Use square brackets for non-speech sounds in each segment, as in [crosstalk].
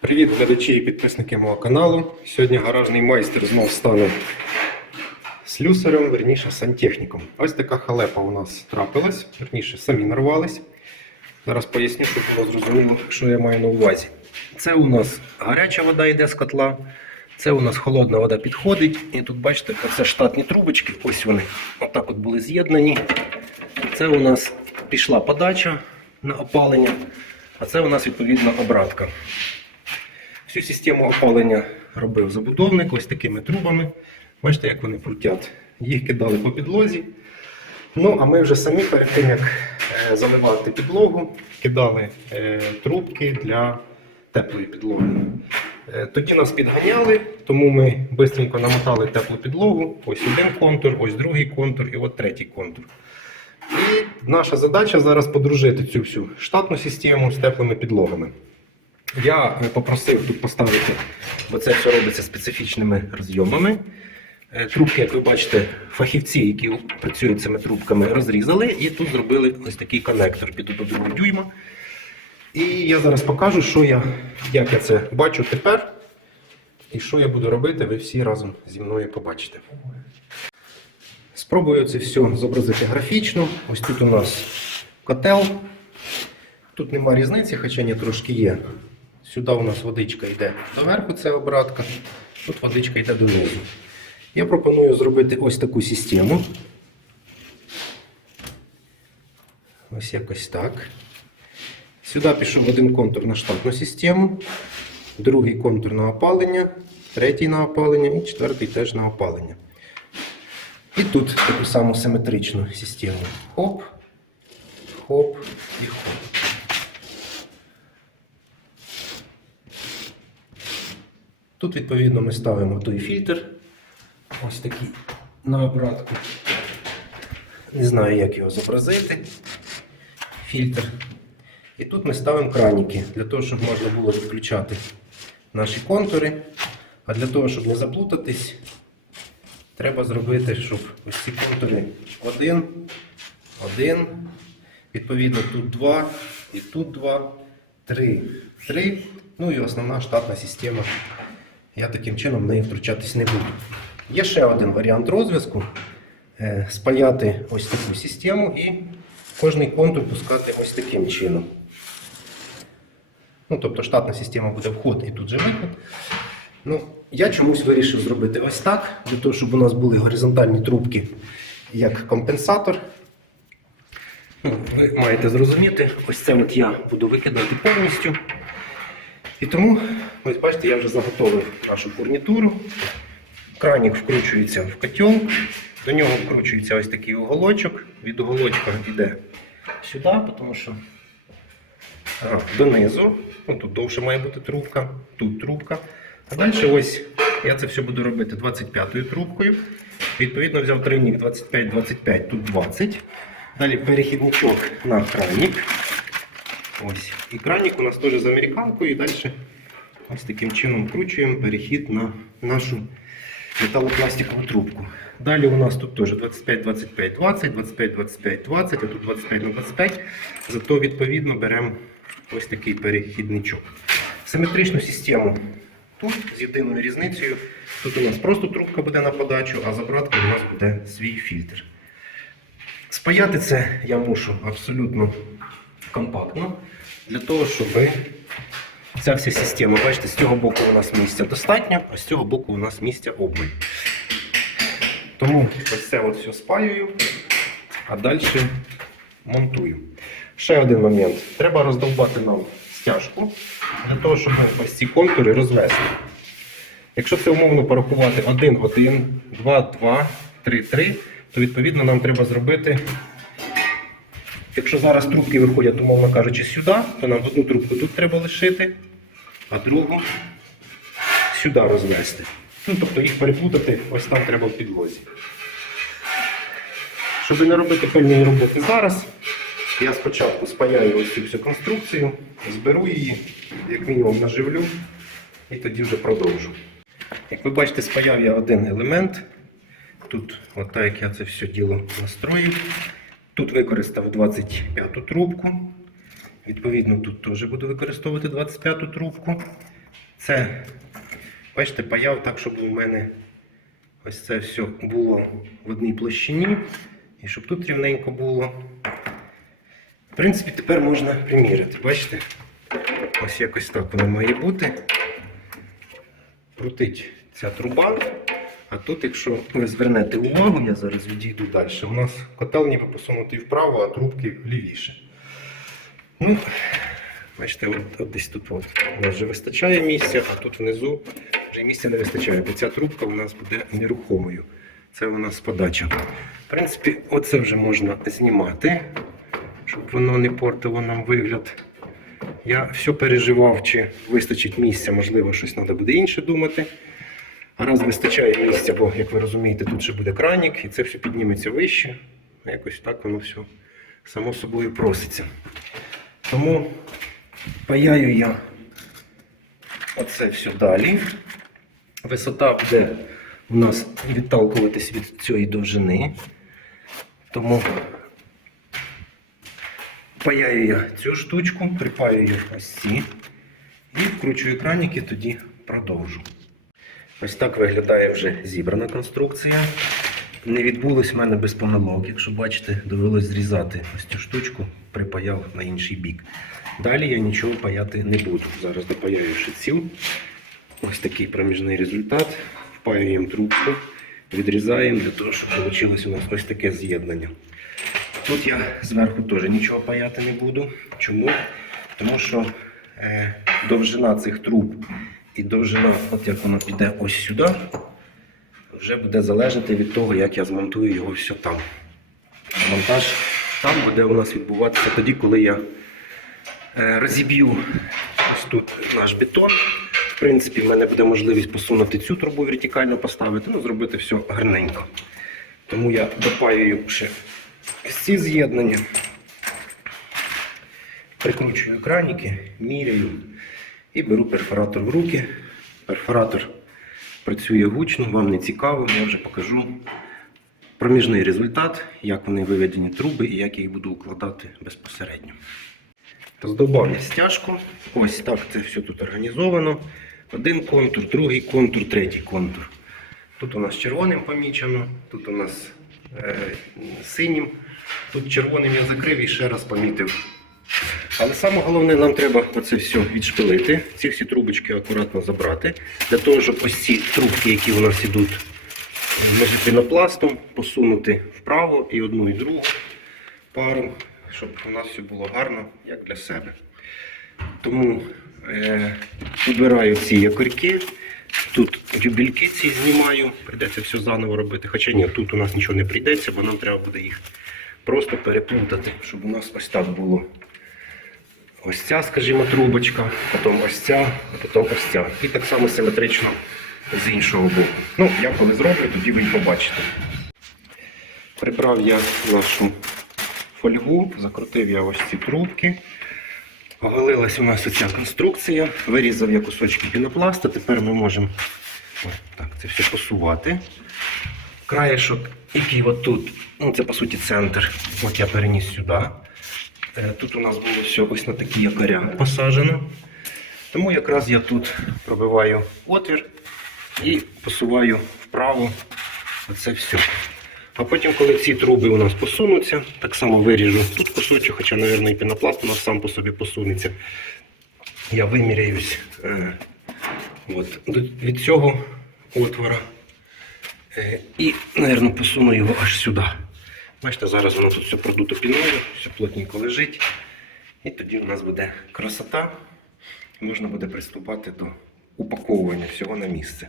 Привіт, глядачі і підписники мого каналу. Сьогодні гаражний майстер знов стане слюсарем, верніше сантехніком. Ось така халепа у нас трапилась, верніше самі нарвались. Зараз поясню, щоб було зрозуміло, що я маю на увазі. Це у нас гаряча вода йде з котла, це у нас холодна вода підходить. І тут бачите, оце штатні трубочки, ось вони. Отак от були з'єднані. Це у нас пішла подача на опалення, а це у нас відповідно обратка. Всю систему опалення робив забудовник ось такими трубами. Бачите, як вони крутять. Їх кидали по підлозі. Ну, а ми вже самі перед тим, як е, заливати підлогу, кидали е, трубки для теплої підлоги. Е, Тоді нас підганяли, тому ми швидко намотали теплу підлогу. Ось один контур, ось другий контур і от третій контур. І наша задача зараз подружити цю всю штатну систему з теплими підлогами. Я е, попросив тут поставити, бо це все робиться специфічними розйомами. Е, Трубки, як ви бачите, фахівці, які працюють цими трубками, розрізали і тут зробили ось такий коннектор під 1 дюйма. І я зараз покажу, що я, як я це бачу тепер. І що я буду робити, ви всі разом зі мною побачите. Спробую це все зобразити графічно. Ось тут у нас котел. Тут нема різниці, хоча ні, трошки є. Сюди у нас водичка йде доверху, це обратка, тут водичка йде донизу. Я пропоную зробити ось таку систему. Ось якось так. Сюди пішов один контур на штатну систему, другий контур на опалення, третій на опалення і четвертий теж на опалення. І тут таку саму симетричну систему. Хоп, хоп і хоп. Тут, відповідно, ми ставимо той фільтр. Ось такий на обратку. Не знаю, як його зобразити. Фільтр. І тут ми ставимо краніки, для того, щоб можна було відключати наші контури. А для того, щоб не заплутатись, треба зробити, щоб ось ці контури один, один. Відповідно, тут два, і тут два, три, три. Ну і основна штатна система. Я таким чином в неї втручатись не буду. Є ще один варіант розв'язку. Е, Спаяти ось таку систему і кожний контур пускати ось таким чином. Ну, тобто штатна система буде вход і тут же виход. Ну, я чомусь вирішив зробити ось так, для того, щоб у нас були горизонтальні трубки як компенсатор. Ну, ви маєте зрозуміти, ось це от я буду викидати повністю. І тому, ось бачите, я вже заготовив нашу фурнітуру. Кранік вкручується в котел, до нього вкручується ось такий уголочок. Від уголочка йде сюди, тому що ага, донизу. Ну, тут довше має бути трубка, тут трубка. А далі ось я це все буду робити 25-ю трубкою. Відповідно, взяв тройник 25-25, тут 20. Далі перехідничок на кранік. Ось. І у нас теж з американкою. І далі ось таким чином вкручуємо перехід на нашу металопластикову трубку. Далі у нас тут теж 25, 25, 20, 25, 25, 20, а тут 25 на 25. Зато відповідно беремо ось такий перехідничок. Симетричну систему тут з єдиною різницею. Тут у нас просто трубка буде на подачу, а з обраткою у нас буде свій фільтр. Спаяти це я мушу абсолютно компактно, для того, щоб ця вся система, бачите, з цього боку у нас місця достатньо, а з цього боку у нас місця обмаль. Тому ось це от все спаюю, а далі монтую. Ще один момент. Треба роздовбати нам стяжку для того, щоб ось ці контури розвести. Якщо це умовно порахувати 1, 1, 2, 2, 3, 3, то відповідно нам треба зробити. Якщо зараз трубки виходять, умовно кажучи, сюди, то нам одну трубку тут треба лишити, а другу сюди розвести. Ну, тобто їх переплутати ось там треба в підлозі. Щоб не робити пильної роботи зараз, я спочатку спаяю ось цю всю конструкцію, зберу її, як мінімум наживлю, і тоді вже продовжу. Як ви бачите, спаяв я один елемент. Тут, от так як я це все діло настроїв. Тут використав 25-ту трубку. Відповідно, тут теж буду використовувати 25-ту трубку. Це, бачите, паяв так, щоб у мене ось це все було в одній площині. І щоб тут рівненько було. В принципі, тепер можна приміряти. Бачите? Ось якось так воно має бути. Крутить ця труба. А тут, якщо ви звернете увагу, я зараз відійду далі. У нас котел ніби посунутий вправо, а трубки лівіше. Ну, бачите, от, от десь тут от. у нас вже вистачає місця, а тут внизу вже місця не вистачає, бо ця трубка у нас буде нерухомою. Це у нас подача. В принципі, оце вже можна знімати, щоб воно не портило нам вигляд. Я все переживав, чи вистачить місця, можливо, щось треба буде інше думати. Раз вистачає місця, бо, як ви розумієте, тут ще буде кранік, і це все підніметься вище. Якось так воно все само собою проситься. Тому паяю я оце все далі. Висота буде у нас відталкуватись від цієї довжини. Тому паяю я цю штучку, припаюю ось ці і вкручую краніки, тоді продовжу. Ось так виглядає вже зібрана конструкція. Не відбулось в мене без помилок. Якщо бачите, довелось зрізати ось цю штучку, припаяв на інший бік. Далі я нічого паяти не буду. Зараз допаяю шиців. Ось такий проміжний результат. Впаюємо трубку, відрізаємо для того, щоб вийшло у нас ось таке з'єднання. Тут я зверху теж нічого паяти не буду. Чому? Тому що е, довжина цих труб і довжина, от як воно піде ось сюди, вже буде залежати від того, як я змонтую його все там. Монтаж там буде у нас відбуватися тоді, коли я е, розіб'ю ось тут наш бетон. В принципі, в мене буде можливість посунути цю трубу вертикально поставити, ну, зробити все гарненько. Тому я допаюю ще ці з'єднання. Прикручую краніки, міряю і беру перфоратор в руки. Перфоратор працює гучно, вам не цікаво, я вже покажу проміжний результат, як вони виведені труби і як їх буду укладати безпосередньо. Здобав я стяжку. Ось так це все тут організовано. Один контур, другий контур, третій контур. Тут у нас червоним помічено, тут у нас е, синім. Тут червоним я закрив і ще раз помітив. Але саме головне, нам треба оце все відшпилити, ці всі трубочки акуратно забрати, для того, щоб ось ці трубки, які у нас йдуть між пінопластом, посунути вправо і одну, і другу пару, щоб у нас все було гарно, як для себе. Тому е, ці якорьки. Тут дюбельки ці знімаю, прийдеться все заново робити. Хоча ні, тут у нас нічого не прийдеться, бо нам треба буде їх просто переплутати, щоб у нас ось так було. Ось ця, скажімо, трубочка, потім ось ця, потім ось ця. І так само симетрично з іншого боку. Ну, я коли зроблю, тоді ви й побачите. Прибрав я нашу фольгу, закрутив я ось ці трубки. Оголилась у нас оця конструкція. Вирізав я кусочки пінопласта. Тепер ми можемо ось так, це все посувати. Краєшок, який от тут, ну це по суті центр, от я переніс сюди. Е, Тут у нас було все ось на такі якоря посаджено. Тому якраз я тут пробиваю отвір і посуваю вправо оце все. А потім, коли ці труби у нас посунуться, так само виріжу тут кусочок, хоча, мабуть, і пінопласт у нас сам по собі посунеться. Я виміряюсь е, от, від цього отвора е, і, мабуть, посуну його аж сюди. Бачите, зараз воно тут все продуто піною, все плотненько лежить. І тоді у нас буде красота. Можна буде приступати до упаковування всього на місце.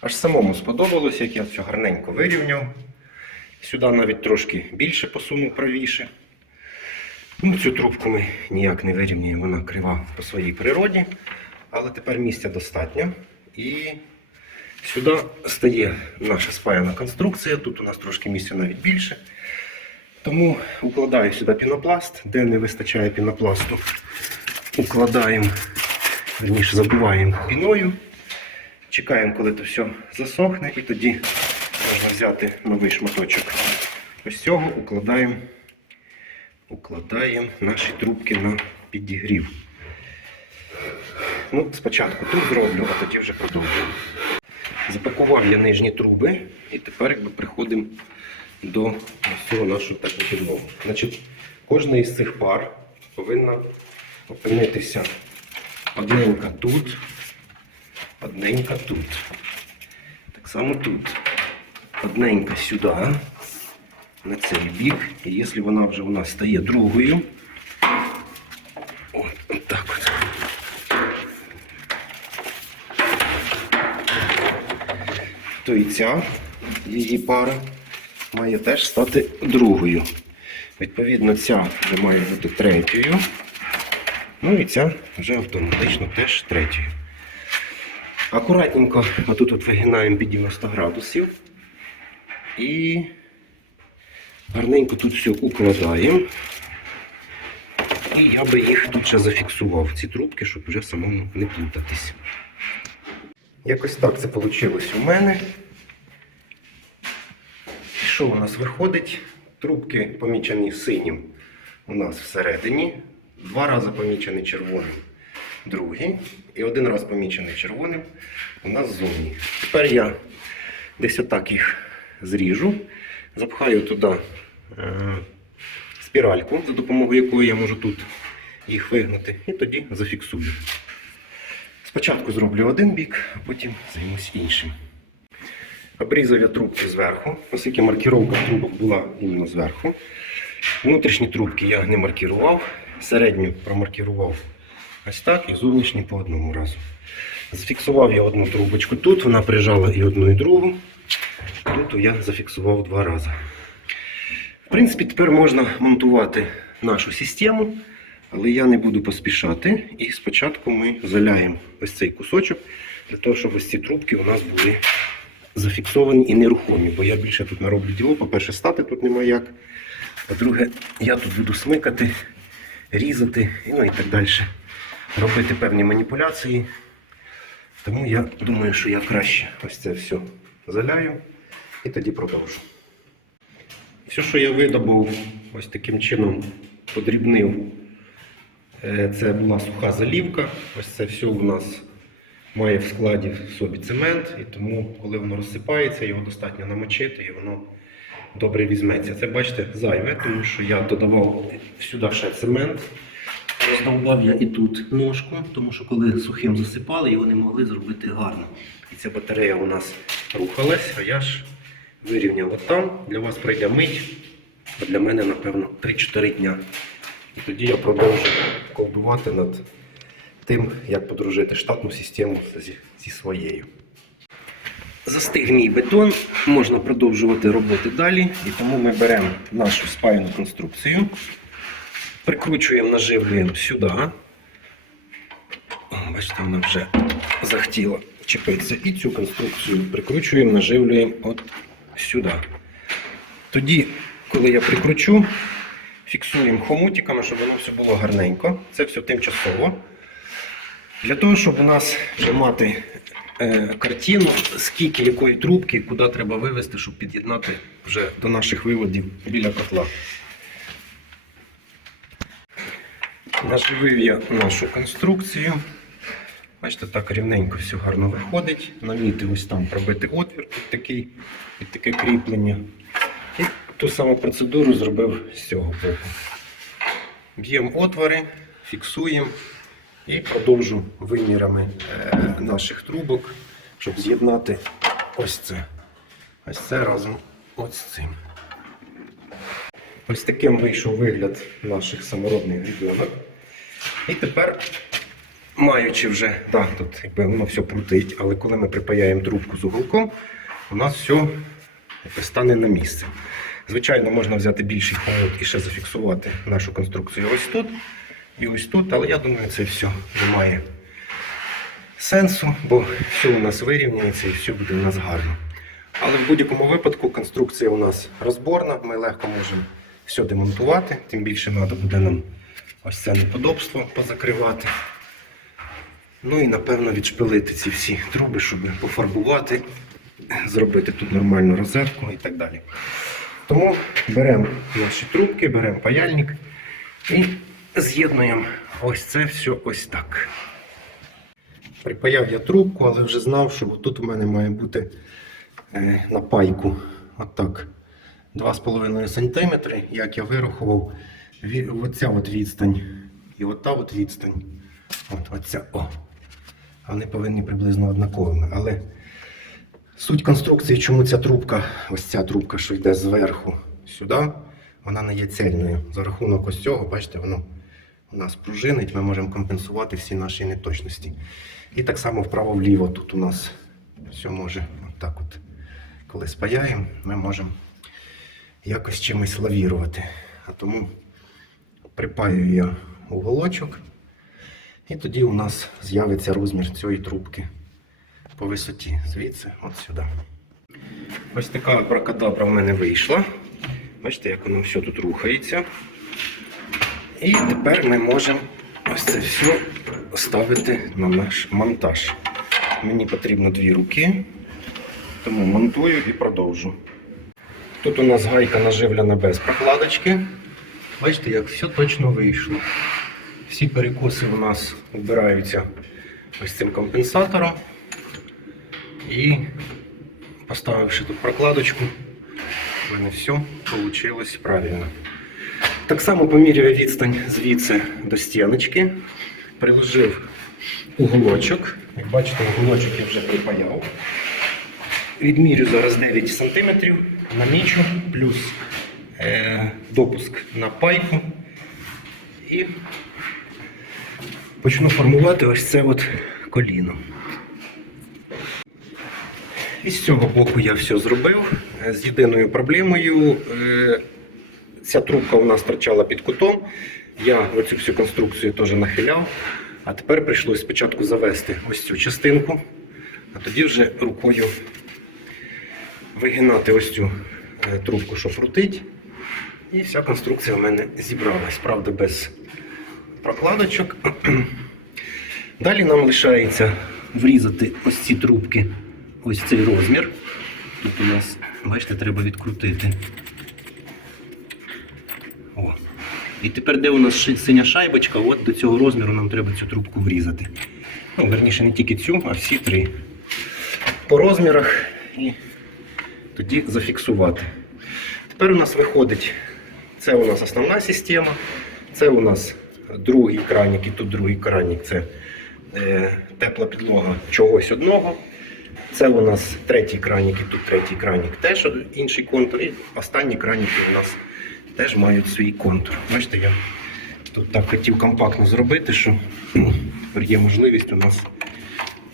Аж самому сподобалось, як я все гарненько вирівняв. Сюди навіть трошки більше посунув правіше. Ну, цю трубку ми ніяк не вирівнюємо, вона крива по своїй природі. Але тепер місця достатньо. І сюди стає наша спаяна конструкція. Тут у нас трошки місця навіть більше. Тому укладаю сюди пінопласт, де не вистачає пінопласту. Укладаємо, верніше забиваємо піною. Чекаємо, коли це все засохне, і тоді можна взяти новий шматочок. Ось цього укладаємо, укладаємо наші трубки на підігрів. Ну, спочатку тут зроблю, а тоді вже продовжую. Запакував я нижні труби і тепер якби приходимо до ось цього нашого підлогу. Значить, кожна із цих пар повинна опинитися одненька тут, одненька тут. Так само тут. Одненька сюди, на цей бік. І якщо вона вже у нас стає другою, от, от так от. То і ця її пара має теж стати другою. Відповідно, ця вже має бути третьою. Ну і ця вже автоматично теж третьою. Акуратненько отут от вигинаємо під 90 градусів. І гарненько тут все укладаємо. І я би їх тут ще зафіксував, ці трубки, щоб вже самому не плутатись. Якось так це вийшло у мене. І Що у нас виходить? Трубки помічені синім у нас всередині, два рази помічений червоним другий, і один раз помічений червоним у нас ззовні. Тепер я десь отак їх зріжу, запхаю туди е, спіральку, за допомогою якої я можу тут їх вигнути, і тоді зафіксую. Спочатку зроблю один бік, а потім займусь іншим. Обрізав я трубки зверху, оскільки маркіровка трубок була іменно зверху. Внутрішні трубки я не маркірував, середню промаркірував ось так і зовнішні по одному разу. Зафіксував я одну трубочку тут, вона прижала і одну, і другу. Тут я зафіксував два рази. В принципі, тепер можна монтувати нашу систему, але я не буду поспішати. І спочатку ми заляємо ось цей кусочок, для того, щоб ось ці трубки у нас були зафіксовані і нерухомі. Бо я більше тут нароблю діло. По-перше, стати тут немає як. По-друге, я тут буду смикати, різати ну і так далі. Робити певні маніпуляції. Тому я думаю, що я краще ось це все заляю і тоді продовжу. Все, що я видобув, ось таким чином подрібнив. Е, Це була суха залівка. Ось це все у нас має в складі в собі цемент, і тому, коли воно розсипається, його достатньо намочити і воно добре візьметься. Це бачите зайве, тому що я додавав сюди ще цемент. Роздовбав я і тут ножку, тому що коли сухим засипали, його не могли зробити гарно. І ця батарея у нас рухалась, а я ж вирівняв там. Для вас прийде мить, а для мене, напевно, 3-4 дня. І тоді я продовжу колдувати над тим, як подружити штатну систему зі, зі своєю. Застиг мій бетон, можна продовжувати роботи далі. І тому ми беремо нашу спаяну конструкцію, прикручуємо, наживлюємо сюди. Бачите, вона вже захотіла чіпитися. І цю конструкцію прикручуємо, наживлюємо от сюди. Тоді, коли я прикручу, фіксуємо хомутиками, щоб воно все було гарненько. Це все тимчасово. Для того, щоб у нас вже мати е, картину, скільки якої трубки, куди треба вивести, щоб під'єднати вже до наших виводів біля котла. Наживив я нашу конструкцію. Бачите, так рівненько все гарно виходить. Намітив ось там пробити отвір під, такий, під таке кріплення. Ту саму процедуру зробив з цього боку. Б'ємо отвори, фіксуємо і продовжу вимірами е, наших трубок, щоб з'єднати ось це. Ось це разом ось з цим. Ось таким вийшов вигляд наших саморобних грібенок. І тепер, маючи вже, так, тут якби воно все крутить, але коли ми припаяємо трубку з уголком, у нас все стане на місце. Звичайно, можна взяти більший хомут і ще зафіксувати нашу конструкцію ось тут і ось тут, але я думаю, це все не має сенсу, бо все у нас вирівняється і все буде у нас гарно. Але в будь-якому випадку конструкція у нас розборна, ми легко можемо все демонтувати, тим більше треба буде нам ось це неподобство позакривати. Ну і напевно відшпилити ці всі труби, щоб пофарбувати, зробити тут нормальну розетку і так далі. Тому беремо наші трубки, беремо паяльник і з'єднуємо ось це все ось так. Припаяв я трубку, але вже знав, що тут у мене має бути е, на пайку. Отак. 2,5 см, як я вирахував, оця от відстань і ота от відстань. От, оця, о. Вони повинні приблизно однаковими. Але суть конструкції, чому ця трубка, ось ця трубка, що йде зверху сюди, вона не є цельною. За рахунок ось цього, бачите, воно у нас пружинить, ми можемо компенсувати всі наші неточності. І так само вправо-вліво тут у нас все може отак от. Коли спаяємо, ми можемо якось чимось лавірувати. А тому припаю я уголочок, і тоді у нас з'явиться розмір цієї трубки по висоті. Звідси, от сюди. Ось така абракадабра в мене вийшла. Бачите, як воно все тут рухається. І тепер ми можемо ось це все ставити на наш монтаж. Мені потрібно дві руки, тому монтую і продовжу. Тут у нас гайка наживлена без прокладочки. Бачите, як все точно вийшло. Всі перекоси у нас вбираються ось цим компенсатором. І поставивши тут прокладочку, у мене все вийшло правильно. Так само поміряю відстань звідси до стіночки, приложив уголочок. Як бачите, уголочок я вже припаяв. Відмірю зараз 9 см, намічу, плюс е, допуск на пайку. І почну формувати ось це от коліно. І з цього боку я все зробив. Е, З єдиною проблемою. Е, ця трубка у нас торчала під кутом. Я оцю всю конструкцію теж нахиляв. А тепер прийшлося спочатку завести ось цю частинку, а тоді вже рукою вигинати ось цю е, трубку, що крутить. І вся конструкція в мене зібралась. Правда, без прокладочок. [clears throat] Далі нам лишається врізати ось ці трубки, ось цей розмір. Тут у нас, бачите, треба відкрутити. О. І тепер, де у нас синя шайбочка, от до цього розміру нам треба цю трубку врізати. Ну, верніше, не тільки цю, а всі три. По розмірах і тоді зафіксувати. Тепер у нас виходить, це у нас основна система, це у нас другий кранік, і тут другий кранік це е, тепла підлога чогось одного. Це у нас третій кранік, і тут третій кранік теж інший контур. І останні краніки у нас теж мають свій контур. Бачите, я тут так хотів компактно зробити, що є можливість у нас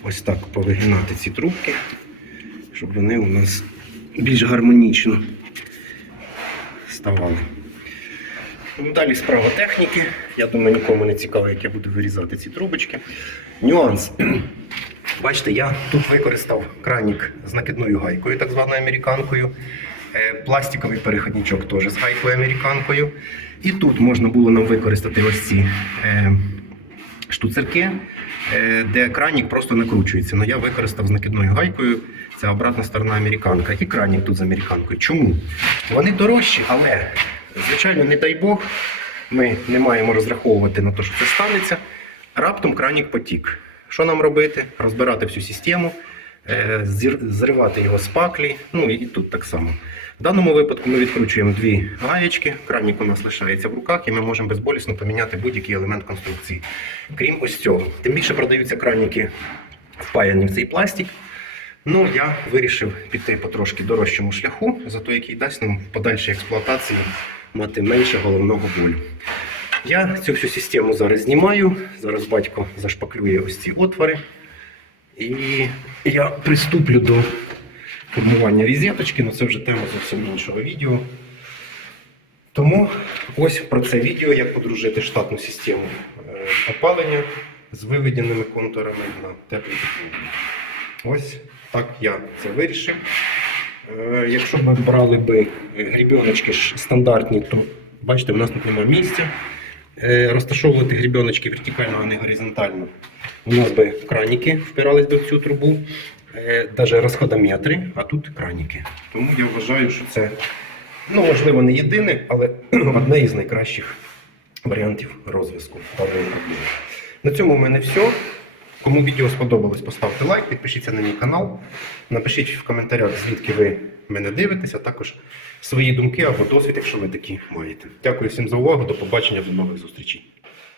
ось так повигинати ці трубки, щоб вони у нас більш гармонічно ставали. Далі справа техніки. Я думаю, нікому не цікаво, як я буду вирізати ці трубочки. Нюанс. Бачите, я тут використав кранік з накидною гайкою, так званою американкою. Е, Пластиковий переходничок теж з гайкою американкою. І тут можна було нам використати ось ці е, штуцерки, е, де кранік просто накручується. Ну я використав з накидною гайкою. Це обратна сторона американка. І кранік тут з американкою. Чому? Вони дорожчі, але, звичайно, не дай Бог, ми не маємо розраховувати на те, що це станеться. Раптом кранік потік. Що нам робити? Розбирати всю систему, е, зривати його з паклі. Ну і тут так само. В даному випадку ми відкручуємо дві гаєчки, кранік у нас лишається в руках, і ми можемо безболісно поміняти будь-який елемент конструкції. Крім ось цього. Тим більше продаються краніки впаяні в цей пластик. Ну, я вирішив піти по трошки дорожчому шляху, зато який дасть нам в подальшій експлуатації мати менше головного болю. Я цю всю систему зараз знімаю. Зараз батько зашпаклює ось ці отвори. І я приступлю до формування розеточки, але це вже тема зовсім іншого відео. Тому ось про це відео, як подружити штатну систему е, опалення з виведеними контурами на теплі технології. Ось так я це вирішив. Е, Якщо ми брали би грібіночки стандартні, то бачите, в нас тут немає місця. Е, Розташовувати грібіночки вертикально, а не горизонтально. У нас би краніки впирались би в цю трубу, навіть розходометри, а тут краніки. Тому я вважаю, що це ну, можливо не єдине, але [clears throat] одне із найкращих варіантів розв'язку. На цьому в мене все. Кому відео сподобалось, поставте лайк, підпишіться на мій канал. Напишіть в коментарях, звідки ви мене дивитесь, а також свої думки або досвід, якщо ви такі маєте. Дякую всім за увагу. До побачення, до нових зустрічей.